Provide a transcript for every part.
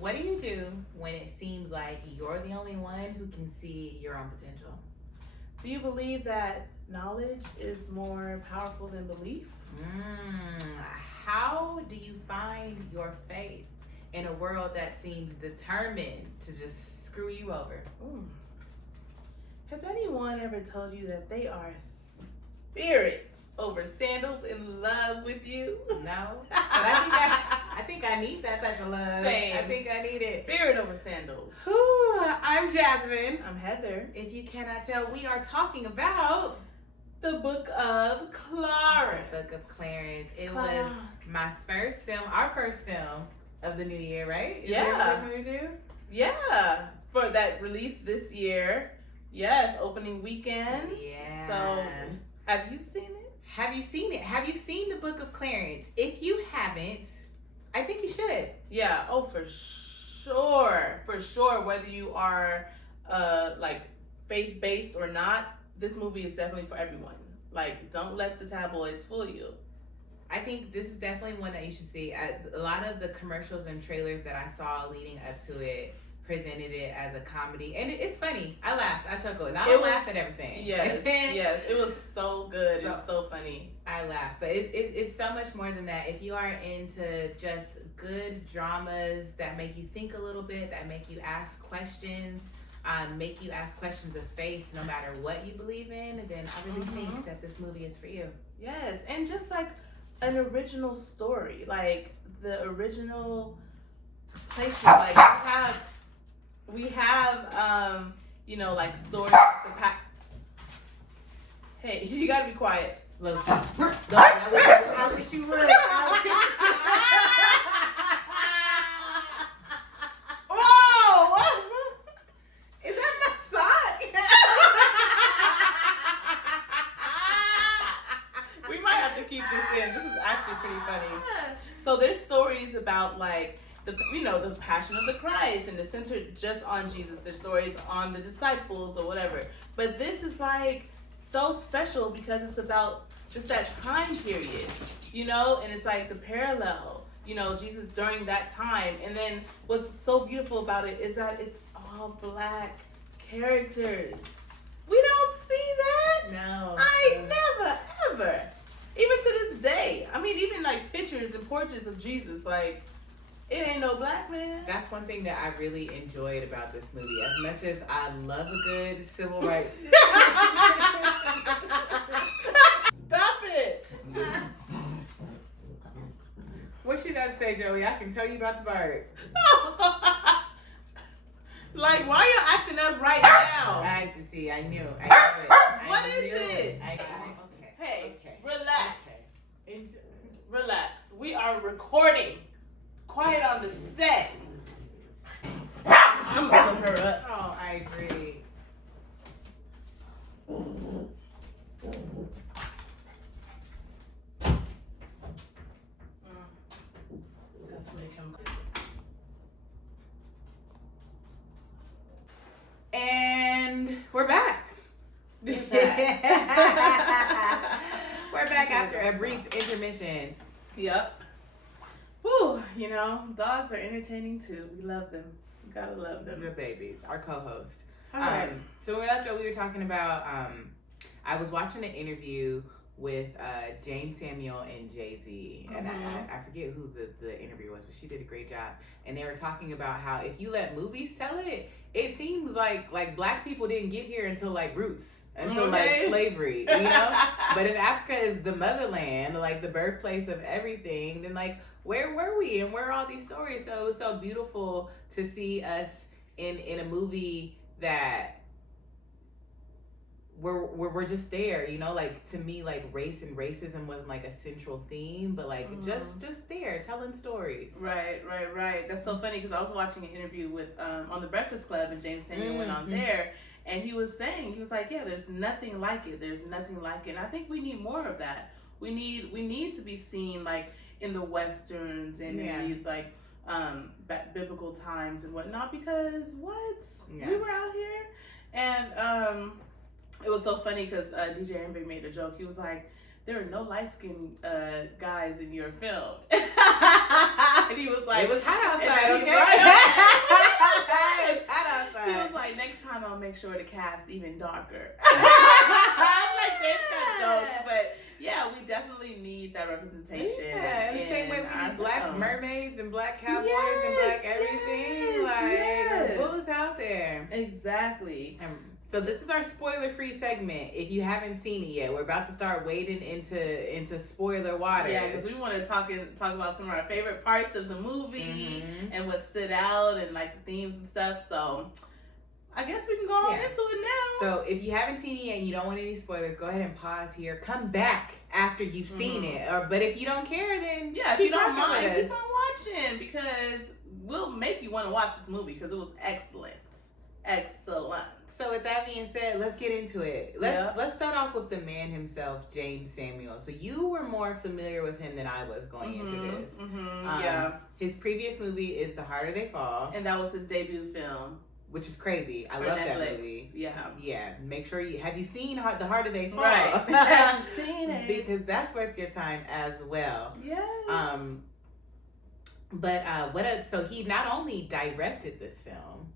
What do you do when it seems like you're the only one who can see your own potential? Do you believe that knowledge is more powerful than belief? How do you find your faith in a world that seems determined to just screw you over? Has anyone ever told you that they are spirits over sandals in love with you? No, but I think I need that type of love. Same. I think I need it. Spirit over sandals. I'm Jasmine. I'm Heather. If you cannot tell, we are talking about The Book of Clarence. The Book of Clarence. It was my first film, our first film of the new year, right? Is Yeah. It review? Yeah. For that release this year. Yes, opening weekend. Yeah. So, have you seen it? Have you seen it? Have you seen The Book of Clarence? If you haven't, I think you should. Yeah. Oh, for sure. For sure. Whether you are like faith-based or not, this movie is definitely for everyone. Like, don't let the tabloids fool you. I think this is definitely one that you should see. A lot of the commercials and trailers that I saw leading up to it presented it as a comedy, and it's funny. I laughed, I chuckled, and I laughed at everything. Yes, yes, it was so good. It's so funny. I laughed, but it's so much more than that. If you are into just good dramas that make you think a little bit, that make you ask questions, make you ask questions of faith, no matter what you believe in, then I really think that this movie is for you. Yes, and just like an original story, like the original places, like we have you know, like stories of the past. Hey, you gotta be quiet. Look, I wish you would. Whoa! Is that my sock? We might have to keep this in. This is actually pretty funny. So there's stories about like the Passion of the Christ, and it's centered just on Jesus. There's stories on the disciples or whatever. But this is like so special because it's about just that time period, you know, and it's like the parallel, you know, Jesus during that time. And then what's so beautiful about it is that it's all Black characters. We don't see that. No. I never, ever. Even to this day. I mean, even like pictures and portraits of Jesus, like, it ain't no Black man. That's one thing that I really enjoyed about this movie. As much as I love a good civil rights. Stop it. What you got to say, Joey? I can tell you about the bird. Like, why you acting up right now? I see. I knew it. What is it? Okay. Hey, Okay. relax. Okay. Relax. We are recording. Quiet on the set. I'm gonna look her up. Oh, I agree. That's when it comes. And we're back. We're back. We're back after a brief intermission. Yep. Whew, you know, dogs are entertaining too. We love them. You gotta love them. Those are babies, our co-host. Hi. So after we were talking about, I was watching an interview with Jeymes Samuel and Jazzy, and I forget who the interview was, but she did a great job. And they were talking about how if you let movies tell it, it seems like Black people didn't get here until like roots, until like slavery, you know. But if Africa is the motherland, like the birthplace of everything, then like where were we and where are all these stories? So it was so beautiful to see us in a movie that we're just there, you know. Like to me, like race and racism wasn't like a central theme, but like just there telling stories. Right. That's so funny because I was watching an interview with on the Breakfast Club, and Jeymes Samuel went on there, and he was like, yeah, there's nothing like it. There's nothing like it. And I think we need more of that. We need to be seen like in the westerns and in these like biblical times and whatnot, because we were out here. And it was so funny because DJ Envy made a joke. He was like, there are no light-skinned guys in your film. And he was like, it was hot outside, okay? It was hot outside. He was like, next time I'll make sure to cast even darker. I'm like, Jeymes got jokes, but yeah, we definitely need that representation. Yeah, the same way we need black mermaids and black cowboys and black everything. Who's out there? Exactly. So this is our spoiler-free segment. If you haven't seen it yet, we're about to start wading into spoiler water. Yeah, because we want to talk about some of our favorite parts of the movie and what stood out and like the themes and stuff. So I guess we can go on into it now. So if you haven't seen it yet and you don't want any spoilers, go ahead and pause here. Come back after you've seen it. But if you don't care, then if you don't mind, keep on watching, because we'll make you want to watch this movie because it was excellent. Excellent. So with that being said, let's get into it. Let's start off with the man himself, Jeymes Samuel. So you were more familiar with him than I was going into this. His previous movie is The Harder They Fall. And that was his debut film. Which is crazy. I love Netflix. That movie. Yeah. Make sure have you seen The Harder They Fall? Right. I've seen it. Because that's worth your time as well. Yes. So he not only directed this film,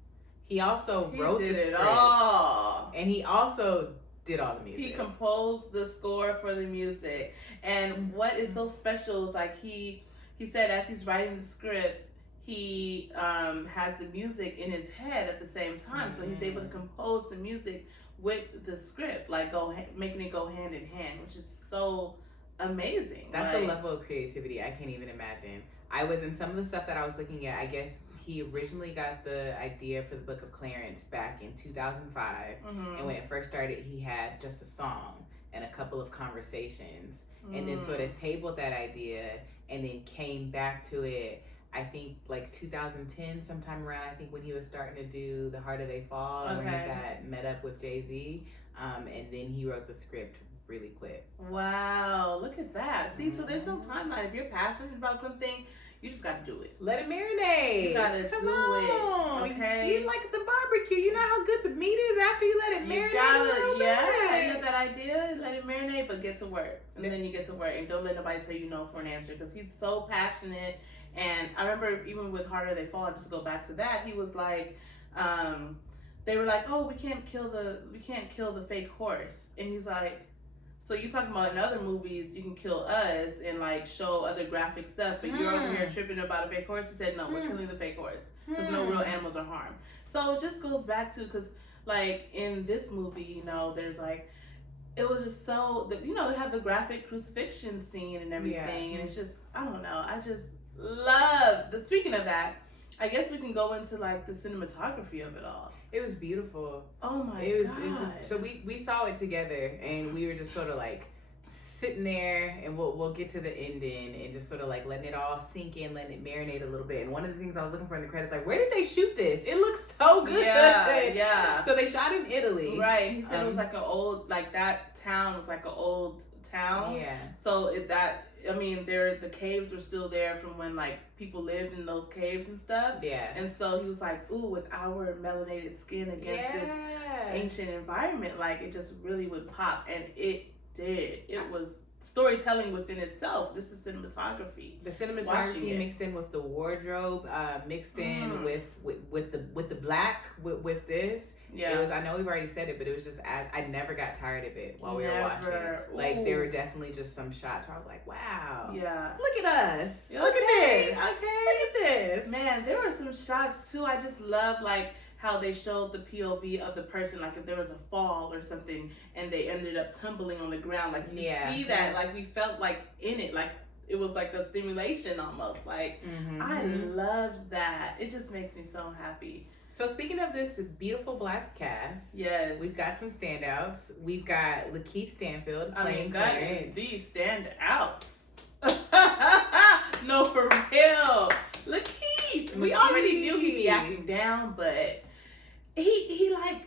he also wrote the script. All. And he also did all the music. He composed the score for the music. And what is so special is like he said as he's writing the script, he has the music in his head at the same time. So he's able to compose the music with the script, like making it go hand in hand, which is so amazing. That's a level of creativity I can't even imagine. I was in some of the stuff that I was looking at, I guess he originally got the idea for the Book of Clarence back in 2005. And when it first started, he had just a song and a couple of conversations and then sort of tabled that idea and then came back to it, I think like 2010, sometime around, I think when he was starting to do The Harder They Fall and when he got met up with Jay-Z. And then he wrote the script really quick. Wow, look at that. See, so there's no timeline. If you're passionate about something, you just got to do it. Let it marinate. You got to do it. Okay. You like the barbecue. You know how good the meat is after you let it marinate. You have that idea, let it marinate, but get to work. And then you get to work. And don't let nobody tell you no for an answer, because he's so passionate. And I remember even with Harder They Fall, just to go back to that, he was like, they were like, oh, we can't kill the fake horse. And he's like, so you talking about in other movies, you can kill us and like show other graphic stuff, but you're over here tripping about a fake horse. He said, no, we're killing the fake horse because no real animals are harmed. So it just goes back to, because like in this movie, you know, there's like, it was just so, you know, they have the graphic crucifixion scene and everything. And it's just, I don't know, I just love, speaking of that, I guess we can go into like the cinematography of it all. It was beautiful. Oh my God. So we saw it together and we were just sort of like sitting there, and we'll get to the ending and just sort of like letting it all sink in, letting it marinate a little bit. And one of the things I was looking for in the credits, like, where did they shoot this? It looks so good. Yeah. So they shot in Italy. Right. And he said it was like an old, like that town was like an old town. Yeah. So the caves were still there from when like people lived in those caves and stuff. Yeah. And so he was like, ooh, with our melanated skin against this ancient environment, like it just really would pop. And it did. It was storytelling within itself. This is cinematography. The cinematography mixed in with the wardrobe, mixed in with the black with this. Yeah. It was, I know we've already said it, but it was just I never got tired of it while we were watching. Like there were definitely just some shots where I was like, wow. Yeah. Look at us. Okay. Look at this. Okay. Look at this. Man, there were some shots too. I just love like how they showed the POV of the person, like if there was a fall or something and they ended up tumbling on the ground, like you see that, like we felt like in it, like it was like a stimulation almost. Like I loved that. It just makes me so happy. So speaking of this beautiful black cast, yes, we've got some standouts. We've got Lakeith Stanfield playing Clarence. These standouts. No, for real. Lakeith. We already knew he'd be acting down, but he like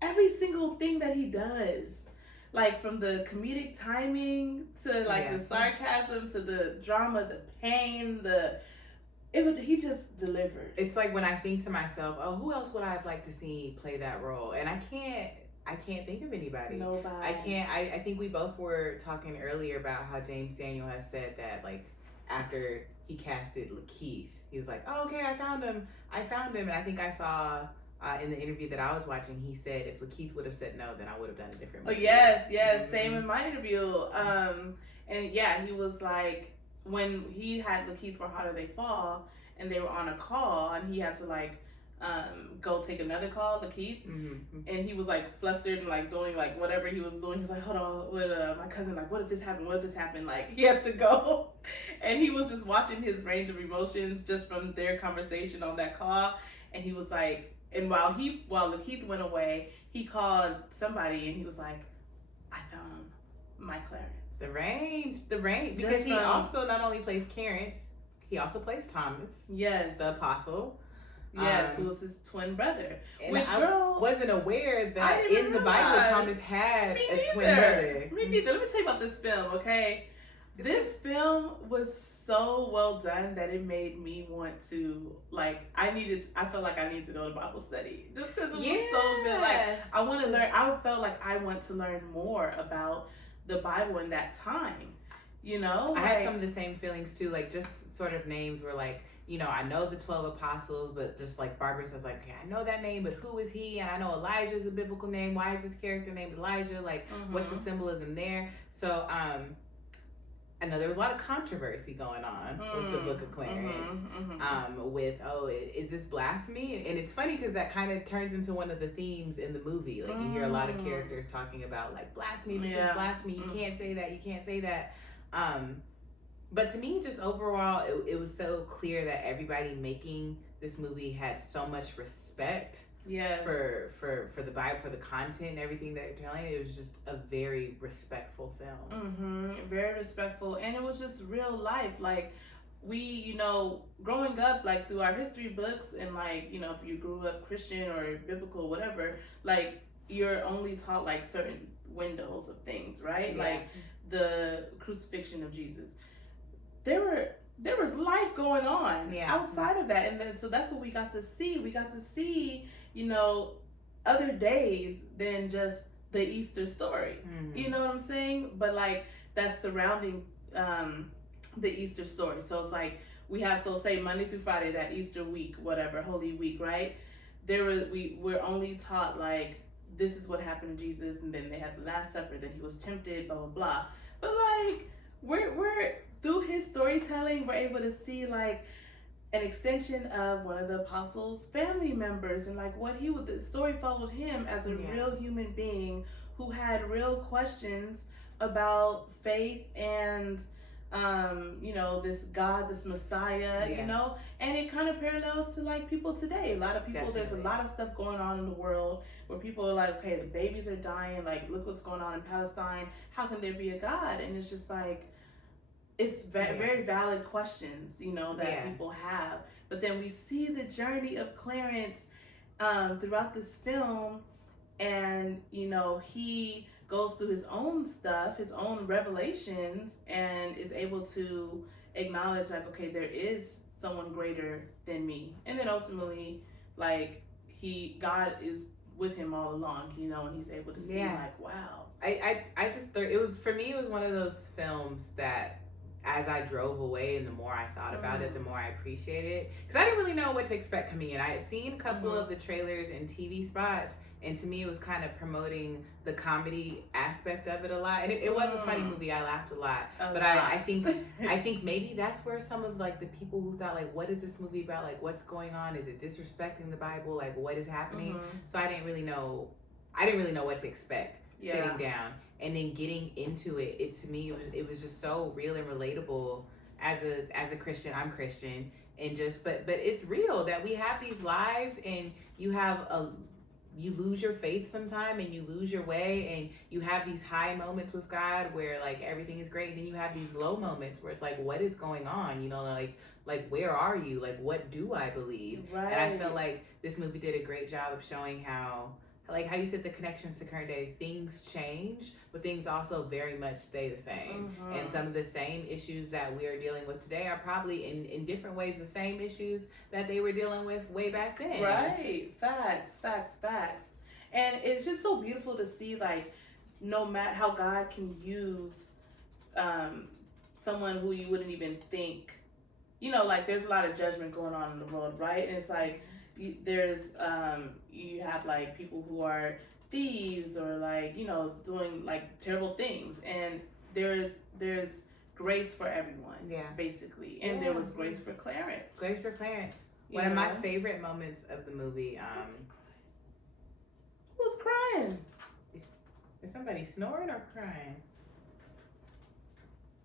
every single thing that he does, like from the comedic timing to like the sarcasm to the drama, the pain, he just delivered. It's like when I think to myself, oh, who else would I have liked to see play that role? And I can't think of anybody. Nobody. I think we both were talking earlier about how Jeymes Samuel has said that like after he casted Lakeith. He was like, "Oh, okay, I found him. And I think I saw in the interview that I was watching, he said if Lakeith would have said no, then I would have done a different movie. Oh yes, mm-hmm. Same in my interview. And yeah, he was like, when he had Lakeith for How Do They Fall, and they were on a call, and he had to like go take another call, Lakeith, and he was like flustered and like doing like whatever he was doing. He was like, hold on, my cousin, like, what if this happened? What if this happened? Like, he had to go, and he was just watching his range of emotions just from their conversation on that call, and he was like, and while Lakeith went away, he called somebody, and he was like, I found my Clarence. The range, because he also not only plays Clarence, he also plays Thomas. Yes, the apostle. Yes, who was his twin brother. And which I wasn't aware that in the Bible Thomas had a twin brother. Me neither. Let me tell you about this film, okay? This film was so well done that it made me want to, like, I felt like I needed to go to Bible study just because it was so good. Like, I want to learn. I felt like I want to learn more about the Bible in that time. You know, I had some of the same feelings too. Like, just sort of names were like, you know, I know the 12 apostles, but just like Barbara says, like, okay, I know that name, but who is he? And I know Elijah is a biblical name. Why is this character named Elijah? Like, what's the symbolism there? So, I know there was a lot of controversy going on with the Book of Clarence. With, is this blasphemy? And it's funny because that kind of turns into one of the themes in the movie. Like, you hear a lot of characters talking about, like, blasphemy, this is blasphemy. You can't say that. You can't say that. But to me, just overall, it was so clear that everybody making this movie had so much respect for the Bible, for the content and everything that they're telling. It was just a very respectful film. Very respectful. And it was just real life. Like, we, you know, growing up, like, through our history books, and, like, you know, if you grew up Christian or biblical, whatever, like, you're only taught, like, certain windows of things, right? Yeah. Like, the crucifixion of Jesus. There was life going on outside of that, and then so that's what we got to see. We got to see, you know, other days than just the Easter story. You know what I'm saying? But like that's surrounding the Easter story. So it's like we have, so say Monday through Friday, that Easter week, whatever, Holy Week, right? We're only taught like this is what happened to Jesus, and then they had the Last Supper, then he was tempted, blah blah blah. But like we're through his storytelling, we're able to see like an extension of one of the apostles' family members, and like what the story followed him as a real human being who had real questions about faith and you know, this God, this Messiah, you know, and it kind of parallels to like people today. A lot of people, there's a lot of stuff going on in the world where people are like, okay, the babies are dying, like look what's going on in Palestine, how can there be a God? And it's just like, it's very valid questions, you know, that people have. But then we see the journey of Clarence throughout this film, and you know, he goes through his own stuff, his own revelations, and is able to acknowledge like, okay, there is someone greater than me. And then ultimately, like, God is with him all along, you know, and he's able to see like, wow. I just thought it was one of those films that as I drove away and the more I thought about it, the more I appreciated it. Because I didn't really know what to expect coming in. I had seen a couple of the trailers and TV spots, and to me it was kind of promoting the comedy aspect of it a lot. And it was a funny movie. I laughed a lot. I think maybe that's where some of like the people who thought like, what is this movie about? Like, what's going on? Is it disrespecting the Bible? Like, what is happening? So I didn't really know what to expect sitting down. And then getting into it to me, it was just so real and relatable. As a Christian, I'm Christian, and just but it's real that we have these lives, and you lose your faith sometime, and you lose your way, and you have these high moments with God where like everything is great, and then you have these low moments where it's like, what is going on? You know, like where are you? Like, what do I believe? Right. And I felt like this movie did a great job of showing how you said the connections to current day, things change, but things also very much stay the same. And some of the same issues that we are dealing with today are probably in different ways the same issues that they were dealing with way back then. Right. Facts. And it's just so beautiful to see, like, no matter how God can use someone who you wouldn't even think you know, like there's a lot of judgment going on in the world, right? And it's like there's you have like people who are thieves or like, you know, doing like terrible things, and there's grace for everyone, basically. And there was grace for Clarence. Grace for Clarence. One of my favorite moments of the movie. Who's crying? Is somebody snoring or crying?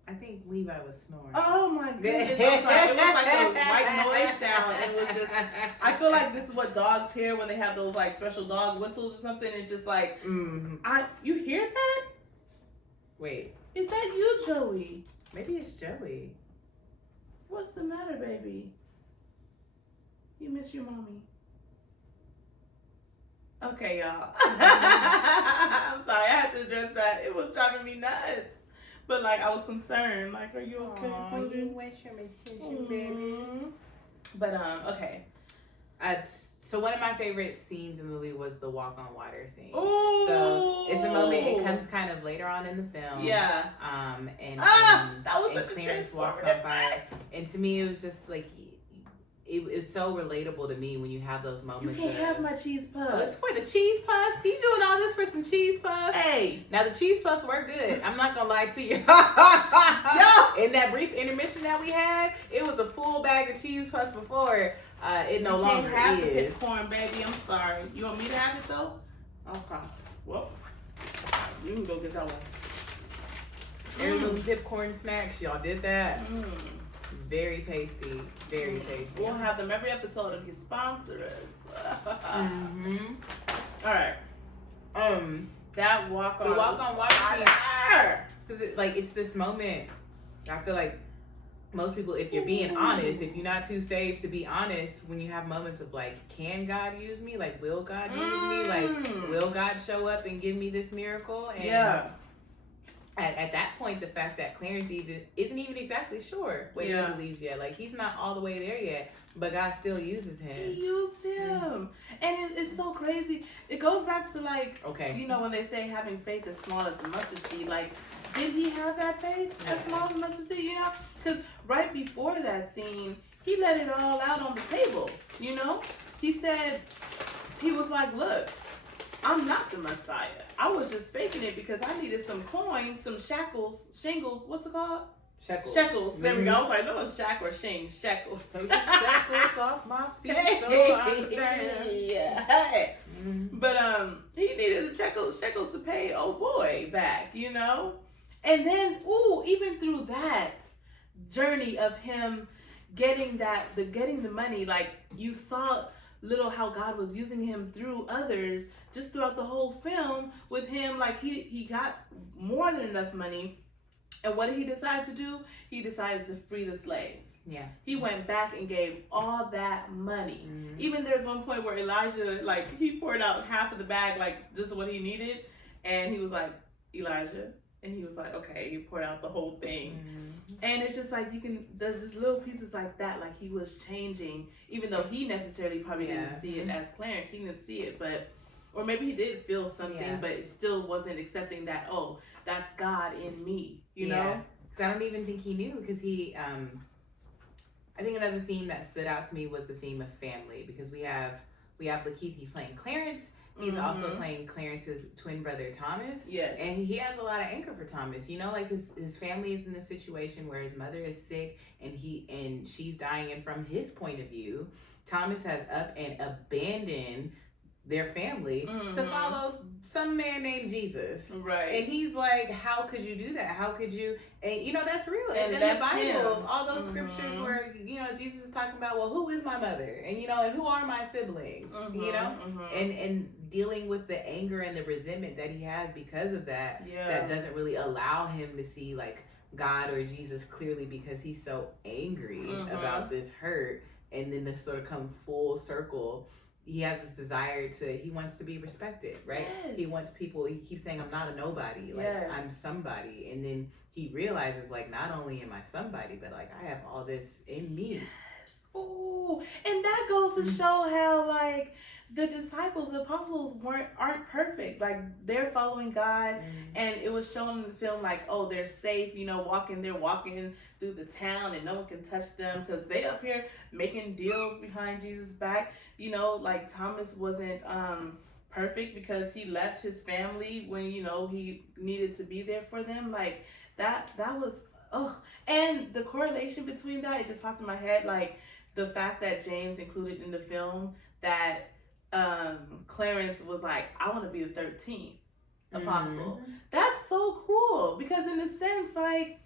I think Levi was snoring. Oh my goodness. I'm sorry. It was like a white noise sound. It was just, I feel like this is what dogs hear when they have those like special dog whistles or something. It's just like, you hear that? Wait. Is that you, Joey? Maybe it's Joey. What's the matter, baby? You miss your mommy. Okay, y'all. I'm sorry, I had to address that. It was driving me nuts. But like, I was concerned. Like, are you okay? Aww, you wish your tissue babies. But okay. So one of my favorite scenes in the movie was the walk on water scene. Ooh. So it's a moment. It comes kind of later on in the film. Yeah. And that was such a Clarence walks on fire. And to me, it was just like, it was so relatable to me when you have those moments. You can't have my cheese puffs. It's for the cheese puffs. You doing all this for some cheese puffs? Hey. Now the cheese puffs were good. I'm not gonna lie to you. Yo. In that brief intermission that we had, it was a full bag of cheese puffs before. It no longer can't have is. the popcorn, baby. I'm sorry. You want me to have it though? Okay. Well, you can go get that one. Heirloom dipcorn snacks. Y'all did that. Very tasty. Very tasty. We'll have them every episode if you sponsor us. All right. That walk on. The walk on water. Because it's this moment. I feel like most people, if you're being honest, if you're not too saved to be honest, when you have moments of like, can God use me? Like, will God use me? Like, will God show up and give me this miracle? And at that point, the fact that Clarence isn't even exactly sure what he believes yet. Like, he's not all the way there yet, but God still uses him. He used him. And it's so crazy. It goes back to like, you know, when they say having faith as small as a mustard seed, like, did he have that faith as small as a mustard seed, you know? Because right before that scene, he let it all out on the table, you know? He said, he was like, look, I'm not the Messiah. I was just faking it because I needed some coins, some shingles, what's it called? Shekels. There we go. I was like, no, it's shack or shing, shekels. Some shackles off my feet, so I Hey. But he needed the shekels to pay old boy back, you know? And then, even through that journey of him getting the money, like you saw little how God was using him through others just throughout the whole film with him. Like he got more than enough money. And what did he decide to do? He decided to free the slaves. Yeah. He went back and gave all that money. Even there's one point where Elijah, like, he poured out half of the bag, like, just what he needed. And he was like, Elijah. And he was like, okay, he poured out the whole thing. And it's just like, there's just little pieces like that. Like, he was changing, even though he necessarily probably didn't see it as Clarence. He didn't see it, or maybe he did feel something, but it still wasn't accepting that, that's God in me, you know? Because I don't even think he knew, because I think another theme that stood out to me was the theme of family, because we have Lakeith, he's playing Clarence. He's also playing Clarence's twin brother, Thomas. Yes. And he has a lot of anger for Thomas. You know, like his family is in a situation where his mother is sick and she's dying. And from his point of view, Thomas has up and abandoned their family to follow some man named Jesus. Right. And he's like, how could you do that? How could you? And you know, that's real. It's in the Bible. All those scriptures where, you know, Jesus is talking about, well, who is my mother? And, you know, and who are my siblings? You know? And dealing with the anger and the resentment that he has because of that, that doesn't really allow him to see like God or Jesus clearly, because he's so angry about this hurt. And then to sort of come full circle, he has this desire he wants to be respected, right? Yes. He wants people, he keeps saying, I'm not a nobody, like I'm somebody. And then he realizes, like, not only am I somebody, but like I have all this in me. Yes. Oh, and that goes to show how like the disciples, the apostles aren't perfect. Like, they're following God, and it was shown in the film like, oh, they're safe, you know, they're walking through the town and no one can touch them because they up here making deals behind Jesus' back. You know, like Thomas wasn't perfect because he left his family when, you know, he needed to be there for them. Like, that was, and the correlation between that, it just popped in my head, like the fact that Jeymes included in the film that Clarence was like, I want to be the 13th apostle. That's so cool, because in a sense, like,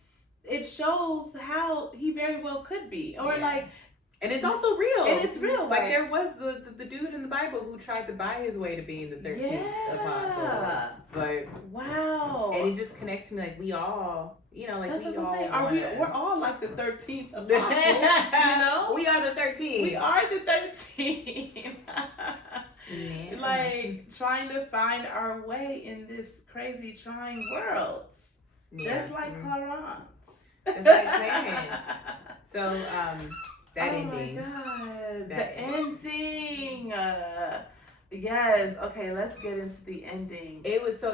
it shows how he very well could be, or like, and it's also real. And it's real. Like, there was the dude in the Bible who tried to buy his way to being the 13th apostle. But wow. And it just connects to me, like, we all, you know, like, that's we what I'm all saying. We're all like the 13th apostle. You know? We are the 13. We are the 13. Like, trying to find our way in this crazy, trying world. Just like Clarence. Just like Clarence. So, that ending. Oh my God. The ending. Yes. Okay, let's get into the ending. It was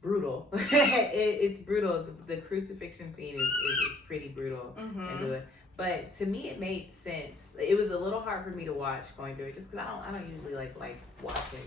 brutal. It's brutal. The crucifixion scene is pretty brutal. But to me, it made sense. It was a little hard for me to watch going through it, just because I don't usually like watching.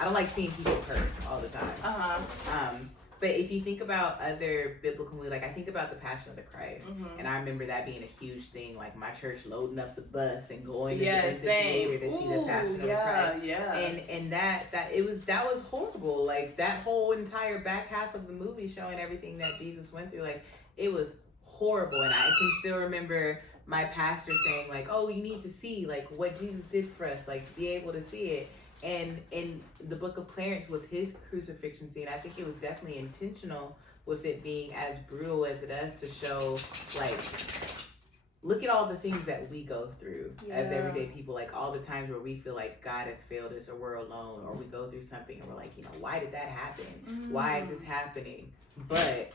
I don't like seeing people hurt all the time. But if you think about other biblical movies, like I think about the Passion of the Christ, and I remember that being a huge thing. Like my church loading up the bus and going to the theater to see the Passion of the Christ. And that was horrible. Like that whole entire back half of the movie showing everything that Jesus went through, like it was horrible. And I can still remember my pastor saying like, oh, you need to see like what Jesus did for us, like be able to see it. And in the Book of Clarence with his crucifixion scene, I think it was definitely intentional with it being as brutal as it is to show, like, look at all the things that we go through as everyday people, like all the times where we feel like God has failed us or we're alone, or we go through something and we're like, you know, why did that happen? Why is this happening? But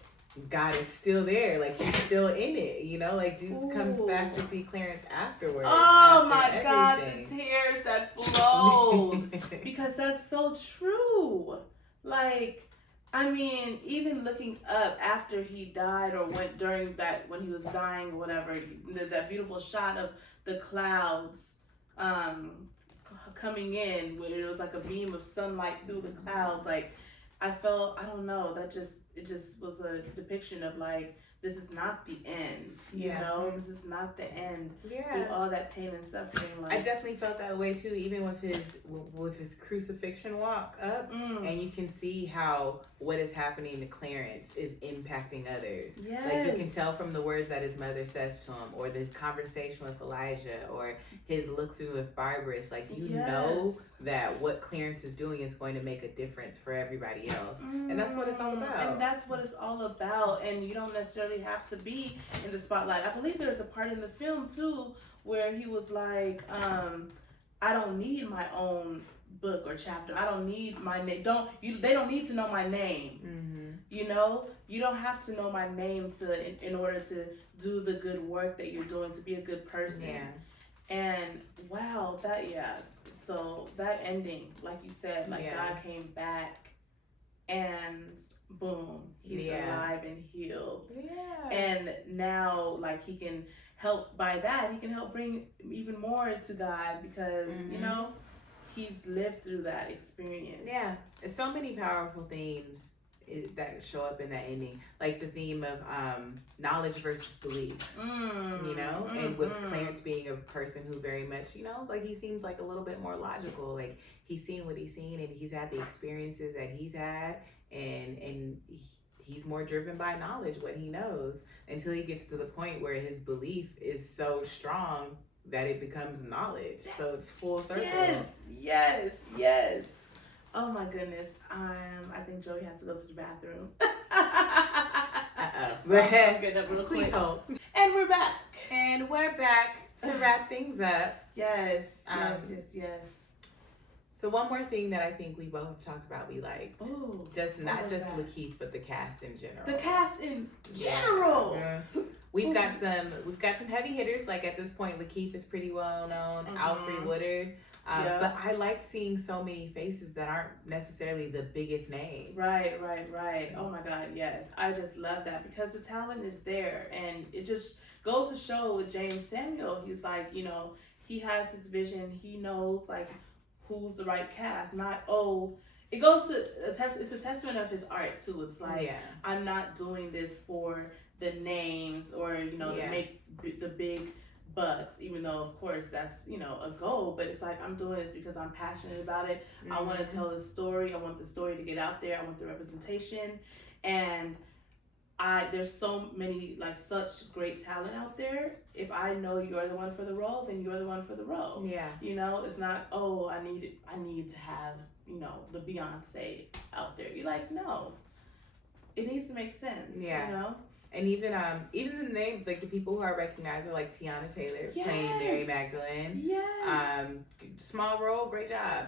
God is still there, like he's still in it, you know, like Jesus comes back to see Clarence afterwards. Oh my God, the tears that flowed. Because that's so true. Like, I mean, even looking up after he died or went during that, when he was dying or whatever, that beautiful shot of the clouds coming in, where it was like a beam of sunlight through the clouds. Like, I felt, I don't know, it just was a depiction of like, this is not the end, you know? This is not the end. Through all that pain and suffering. Like, I definitely felt that way too, even with his crucifixion walk up, and you can see how what is happening to Clarence is impacting others. Like you can tell from the words that his mother says to him, or this conversation with Elijah, or his look through with Barbarous. Like you know that what Clarence is doing is going to make a difference for everybody else, and that's what it's all about. And that's what it's all about. And you don't necessarily have to be in the spotlight. I believe there's a part in the film too where he was like, I don't need my own book or chapter. I don't need my name. They don't need to know my name. You know, you don't have to know my name in order to do the good work that you're doing, to be a good person. And wow, so that ending, like you said, like God came back and boom, he's alive and healed. And now, like, he can help bring even more to God, because you know, he's lived through that experience. It's so many powerful themes that show up in that ending, like the theme of knowledge versus belief. You know, and with Clarence being a person who very much, you know, like he seems like a little bit more logical. Like he's seen what he's seen, and he's had the experiences that he's had, and he's more driven by knowledge, what he knows, until he gets to the point where his belief is so strong that it becomes knowledge. So it's full circle. Yes. Oh my goodness. I think Joey has to go to the bathroom. So I'm getting up real quick. Please hold. And we're back. And we're back to wrap things up. Yes. So one more thing that I think we both have talked about, we liked. Not just Lakeith, but the cast in general. The cast in general. we've got some heavy hitters. Like at this point, Lakeith is pretty well known. Alfre Woodard. But I like seeing so many faces that aren't necessarily the biggest names. Right. Oh my God, yes. I just love that because the talent is there, and it just goes to show with Jeymes Samuel. He's like, he has his vision. He knows like who's the right cast. Not it goes to it's a testament of his art too. It's like I'm not doing this for the names or to make the big bucks, even though of course that's a goal, but it's like I'm doing this because I'm passionate about it. I want to tell the story. I want the story to get out there. I want the representation, and there's so many such great talent out there. If I know you're the one for the role, then you're the one for the role. It's not I need to have the Beyonce out there. You're like, no, it needs to make sense. And even the names, like the people who are recognized are like Tiana Taylor playing Mary Magdalene. Small role, great job.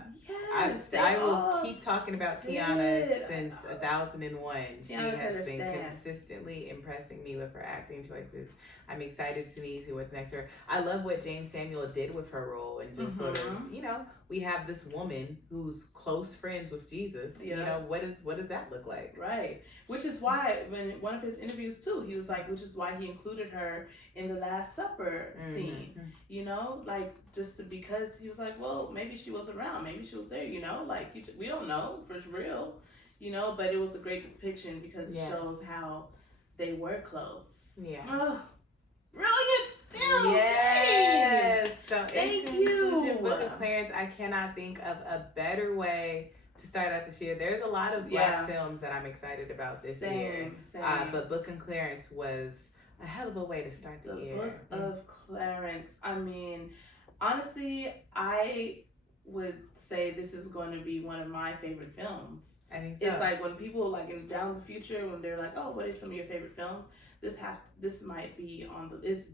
I will keep talking about Tiana since 1001. She has been consistently impressing me with her acting choices. I'm excited to see what's next to her. I love what Jeymes Samuel did with her role, and just sort of, we have this woman who's close friends with Jesus. What does that look like? Right. Which is why when one of his interviews too, he was like, which is why he included her in the Last Supper scene. Because he was like, well, maybe she was around, maybe she was there. We don't know for real. But it was a great depiction because it shows how they were close. Brilliant film. Yes. So thank you. Book of Clarence. I cannot think of a better way to start out this year. There's a lot of Black films that I'm excited about this year. But Book of Clarence was a hell of a way to start the year. Book of Clarence. I mean, honestly, I would say this is going to be one of my favorite films. I think so. It's like when people down the future, when they're like, oh, what are some of your favorite films? This might be on this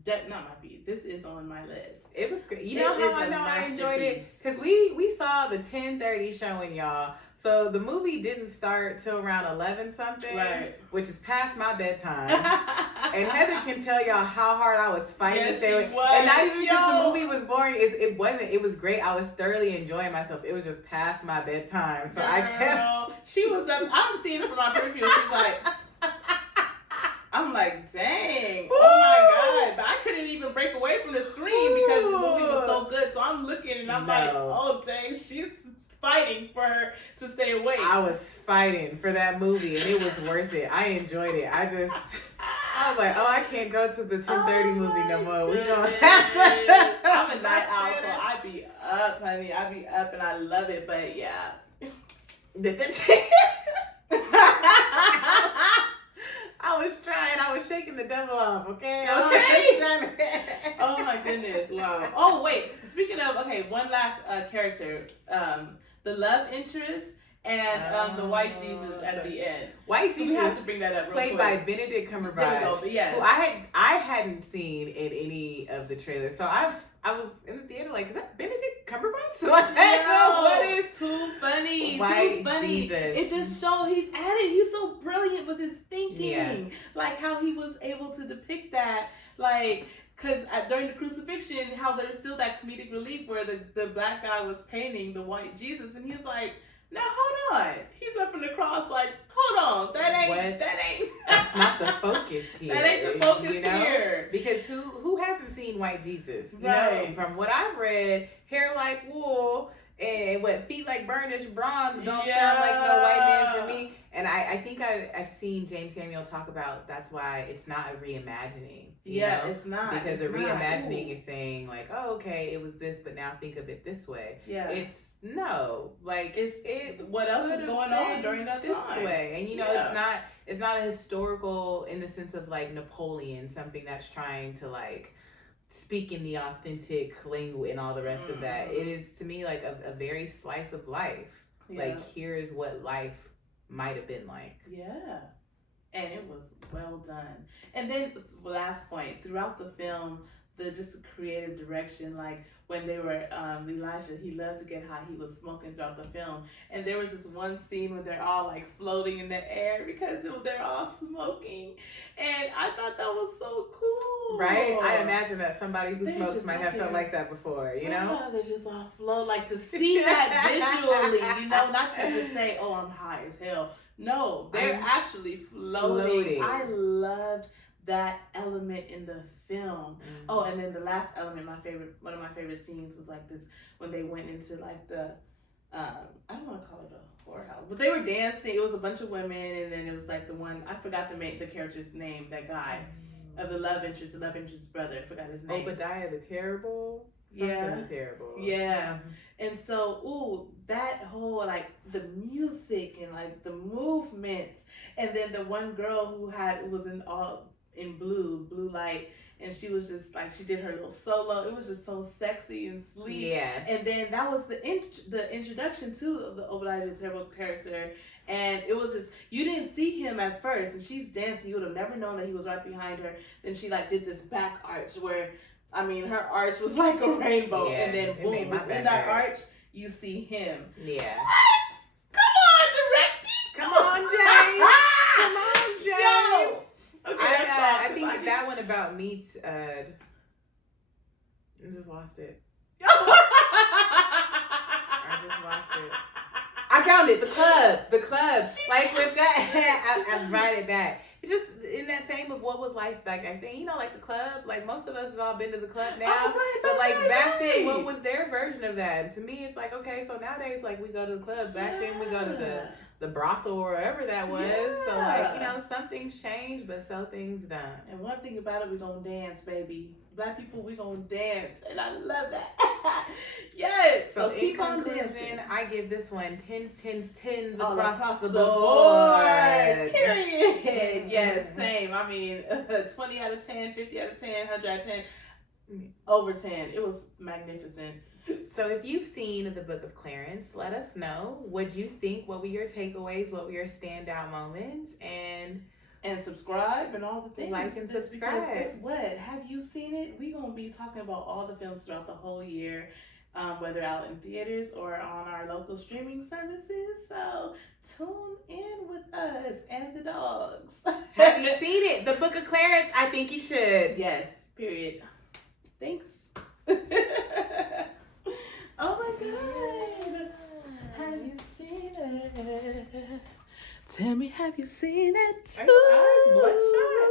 is on my list. It was great. How I know I enjoyed it? Because we saw the 10:30 showing, y'all. So the movie didn't start till around 11 something, which is past my bedtime. And Heather can tell y'all how hard I was fighting to stay awake. And not even because the movie was boring. It wasn't. It was great. I was thoroughly enjoying myself. It was just past my bedtime. So I kept. She was up. I'm seeing it from my peripheral. She's like. I'm like, dang, oh my God. But I couldn't even break away from the screen because the movie was so good. So I'm looking and I'm like, oh, dang, she's fighting for her to stay awake. I was fighting for that movie and it was worth it. I enjoyed it. I was like, I can't go to the 10:30 movie no more. We don't have to. I'm a night owl, so I be up, honey. I be up and I love it, but yeah. I was shaking the devil off, okay? Oh my goodness, wow. Oh wait, speaking of, one last character, the love interest and the white Jesus at the end. White Jesus, we have to bring that up real played quick. by Benedict Cumberbatch, who I hadn't seen in any of the trailers. So I was in the theater like, is that Benedict Cumberbatch? What is too funny? White too funny. Jesus. It just showed he's so brilliant with his thinking. Like how he was able to depict that, because during the crucifixion, how there's still that comedic relief where the black guy was painting the white Jesus, and he's like, now hold on. He's up in the cross like, hold on, that ain't. That's not the focus here. That ain't the focus here. Because who hasn't seen White Jesus? Right. From what I've read, hair like wool and feet like burnished bronze don't sound like no white man for me. And I think I've seen Jeymes Samuel talk about that's why it's not a reimagining. You know? It's not. Because a reimagining is saying like, oh, okay, it was this, but now think of it this way. Yeah. It's no, it's what else is going on during that this time. Way. And it's not a historical in the sense of like Napoleon, something that's trying to speak in the authentic language and all the rest of that. It is to me like a very slice of life. Like here is what life might have been like. Yeah. And it was well done. And then last point, throughout the film, the creative direction, when they were Elijah, he loved to get high. He was smoking throughout the film, and there was this one scene where they're all like floating in the air because they're all smoking, and I thought that was so cool. Right? I imagine that somebody who smokes might have here. felt like that before, you know? Yeah, they just all float, like to see that visually, you know, not to just say, oh, I'm high as hell. No, they're actually floating. I loved that element in the film. Oh, and then the last element, one of my favorite scenes was like this, when they went into like the, I don't want to call it a whorehouse, but they were dancing. It was a bunch of women, and then it was like the one, I forgot the character's name, that guy. Of the love interest's brother. I forgot his name. Obadiah the Terrible? Yeah. The Terrible. Yeah. And so, that whole, like, the music and, like, the movements. And then the one girl who was in blue light. And she was just, like, she did her little solo. It was just so sexy and sleek. Yeah. And then that was the introduction to the Obadiah the Terrible character. And it was just, you didn't see him at first, and she's dancing. You would have never known that he was right behind her. Then she like did this back arch where, I mean, her arch was like a rainbow. Yeah, and then boom, within that arch, you see him. Yeah. What? Come on, directing. Come on, Jeymes. Come on, Jeymes. Okay, I think that one about meats, I just lost it. I just lost it. I found it. The club. Like with that, I brought it back. It's just in that same of what was life back then. You know, like the club. Like most of us have all been to the club now. But like back then, what was their version of that? And to me, it's like, okay, so nowadays, like we go to the club. Back then, we go to the brothel or wherever that was. Yeah. So like, you know, some things change, but so things don't. And one thing about it, we gonna dance, baby. Black people, we gonna dance, and I love that. Yes. So keep in on conclusion, dancing. I give this one tens all across the board. board. Period. Yes, same. I mean, 20 out of 10, 50 out of 10, 100 out of 10, over 10. It was magnificent. So if you've seen the Book of Clarence, let us know. What you think? What were your takeaways? What were your standout moments? And subscribe and all the things. Like and subscribe. Because guess what? Have you seen it? We're going to be talking about all the films throughout the whole year, whether out in theaters or on our local streaming services. So tune in with us and the dogs. Have you seen it? The Book of Clarence? I think you should. Yes, period. Thanks. Oh my God. Have you seen it? Tell me, have you seen it? Are your eyes bloodshot?